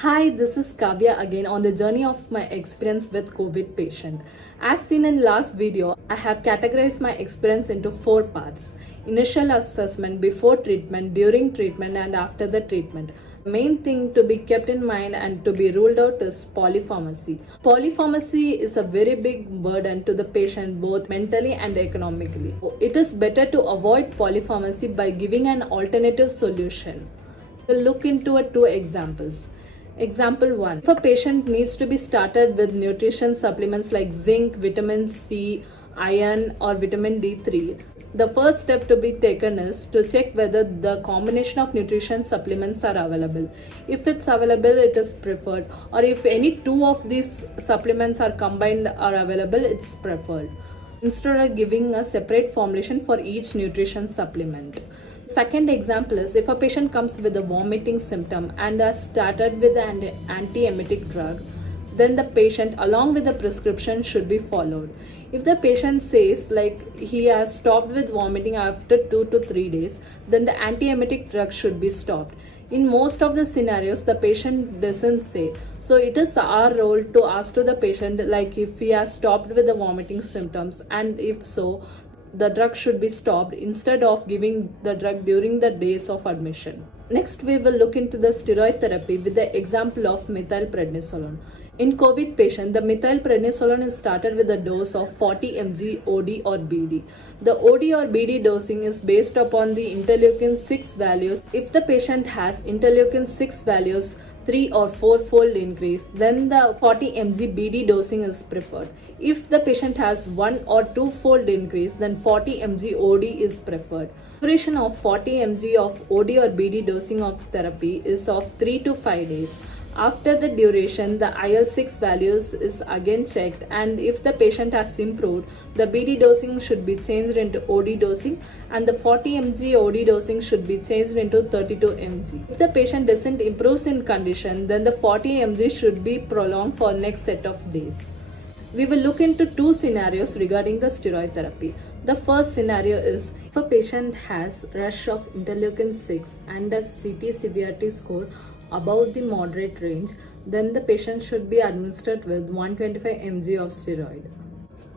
Hi, this is Kavya again on the journey of my experience with COVID patient. As seen in last video, I have categorized my experience into 4 parts. Initial assessment, before treatment, during treatment and after the treatment. The main thing to be kept in mind and to be ruled out is polypharmacy. Polypharmacy is a very big burden to the patient both mentally and economically. It is better to avoid polypharmacy by giving an alternative solution. We'll look into 2 examples. Example 1. If a patient needs to be started with nutrition supplements like zinc, vitamin C, iron or vitamin D3, the first step to be taken is to check whether the combination of nutrition supplements are available. If it's available, it is preferred, or if any 2 of these supplements are combined are available, it's preferred, instead of giving a separate formulation for each nutrition supplement. Second example is if a patient comes with a vomiting symptom and has started with an anti-emetic drug, then the patient along with the prescription should be followed. If the patient says like he has stopped with vomiting after 2 to 3 days, then the anti-emetic drug should be stopped. In most of the scenarios, the patient doesn't say. So it is our role to ask to the patient like if he has stopped with the vomiting symptoms, and if so, the drug should be stopped instead of giving the drug during the days of admission. Next, we will look into the steroid therapy with the example of methylprednisolone. In COVID patient, the methylprednisolone is started with a dose of 40 mg OD or BD. The OD or BD dosing is based upon the interleukin 6 values. If the patient has interleukin 6 values 3 or 4-fold increase, then the 40 mg BD dosing is preferred. If the patient has 1 or 2-fold increase, then 40 mg OD is preferred. Duration of 40 mg of OD or BD dosing of therapy is of 3 to 5 days. After the duration, the IL-6 values is again checked, and if the patient has improved, the BD dosing should be changed into OD dosing, and the 40 mg OD dosing should be changed into 32 mg. If the patient doesn't improve in condition, then the 40 mg should be prolonged for next set of days. We will look into 2 scenarios regarding the steroid therapy. The first scenario is if a patient has rush of interleukin 6 and a CT severity score above the moderate range, then the patient should be administered with 125 mg of steroid.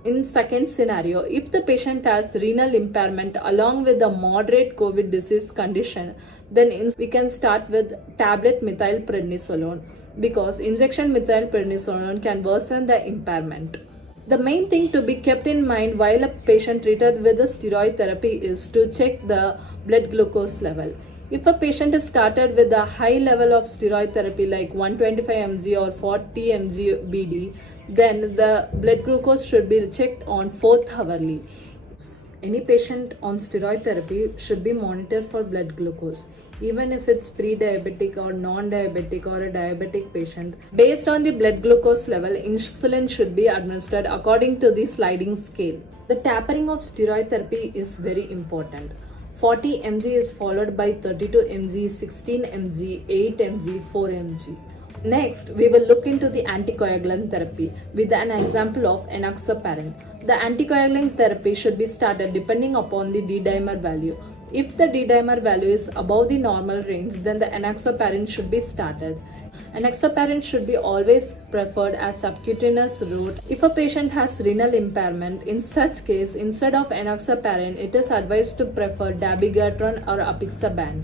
In second scenario, if the patient has renal impairment along with a moderate COVID disease condition, then we can start with tablet methylprednisolone, because injection methylprednisolone can worsen the impairment. The main thing to be kept in mind while a patient treated with a steroid therapy is to check the blood glucose level. If a patient is started with a high level of steroid therapy like 125 mg or 40 mg BD, then the blood glucose should be checked on 4th hourly. Any patient on steroid therapy should be monitored for blood glucose, even if it's pre-diabetic or non-diabetic or a diabetic patient. Based on the blood glucose level, insulin should be administered according to the sliding scale. The tapering of steroid therapy is very important. 40 mg is followed by 32 mg, 16 mg, 8 mg, 4 mg. Next, we will look into the anticoagulant therapy with an example of enoxaparin. The anticoagulant therapy should be started depending upon the D-dimer value. If the D-dimer value is above the normal range, then the enoxaparin should be started. Enoxaparin should be always preferred as subcutaneous route. If a patient has renal impairment, in such case, instead of enoxaparin, it is advised to prefer dabigatran or apixaban.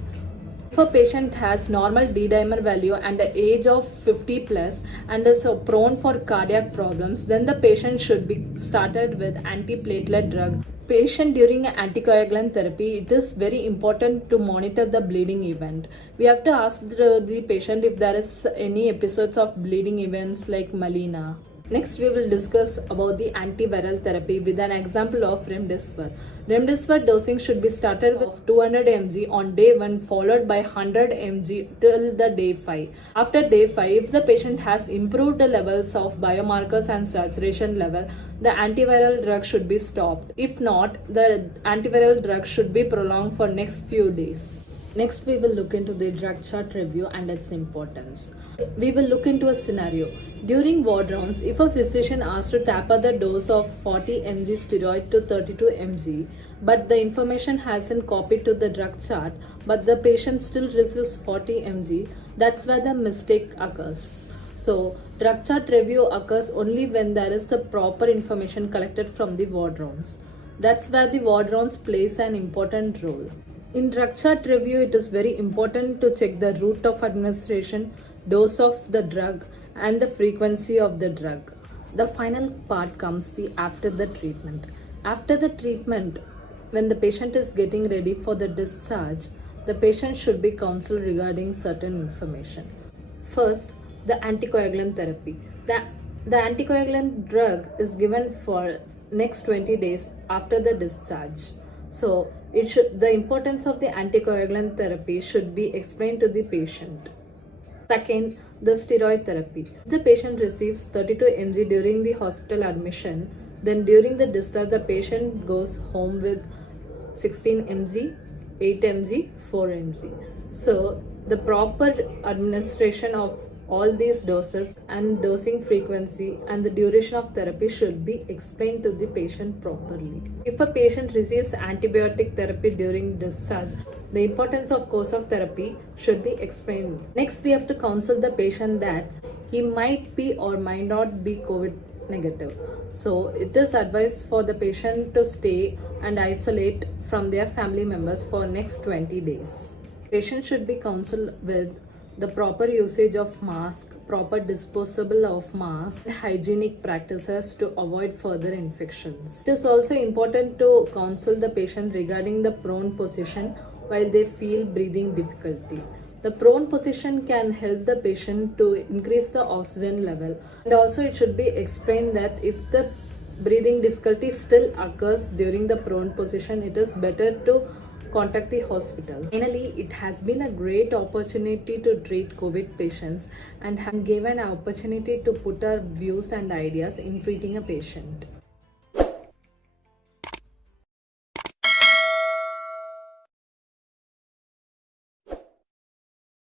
If a patient has normal D-dimer value and an age of 50 plus and is prone for cardiac problems, then the patient should be started with antiplatelet drug. Patient during anticoagulant therapy, it is very important to monitor the bleeding event. We have to ask the patient if there is any episodes of bleeding events like melena. Next, we will discuss about the antiviral therapy with an example of remdesivir. Remdesivir dosing should be started with 200 mg on day 1 followed by 100 mg till the day 5. After day 5, if the patient has improved the levels of biomarkers and saturation level, the antiviral drug should be stopped. If not, the antiviral drug should be prolonged for next few days. Next, we will look into the drug chart review and its importance. We will look into a scenario. During ward rounds, if a physician asks to taper the dose of 40 mg steroid to 32 mg, but the information hasn't copied to the drug chart, but the patient still receives 40 mg, that's where the mistake occurs. So, drug chart review occurs only when there is the proper information collected from the ward rounds. That's where the ward rounds plays an important role. In drug chart review, it is very important to check the route of administration, dose of the drug, and the frequency of the drug. The final part comes the after the treatment. After the treatment, when the patient is getting ready for the discharge, the patient should be counseled regarding certain information. First, the anticoagulant therapy. The anticoagulant drug is given for next 20 days after the discharge. So, the importance of the anticoagulant therapy should be explained to the patient. Second, the steroid therapy. If the patient receives 32 mg during the hospital admission, then during the discharge, the patient goes home with 16 mg, 8 mg, 4 mg. So, the proper administration of all these doses and dosing frequency and the duration of therapy should be explained to the patient properly. If a patient receives antibiotic therapy during discharge, the importance of course of therapy should be explained. Next, we have to counsel the patient that he might be or might not be COVID negative. So it is advised for the patient to stay and isolate from their family members for next 20 days. Patient should be counseled with the proper usage of mask, proper disposable of mask, hygienic practices to avoid further infections. It is also important to counsel the patient regarding the prone position while they feel breathing difficulty. The prone position can help the patient to increase the oxygen level, and also it should be explained that if the breathing difficulty still occurs during the prone position, it is better to contact the hospital. Finally, it has been a great opportunity to treat COVID patients and have given an opportunity to put our views and ideas in treating a patient.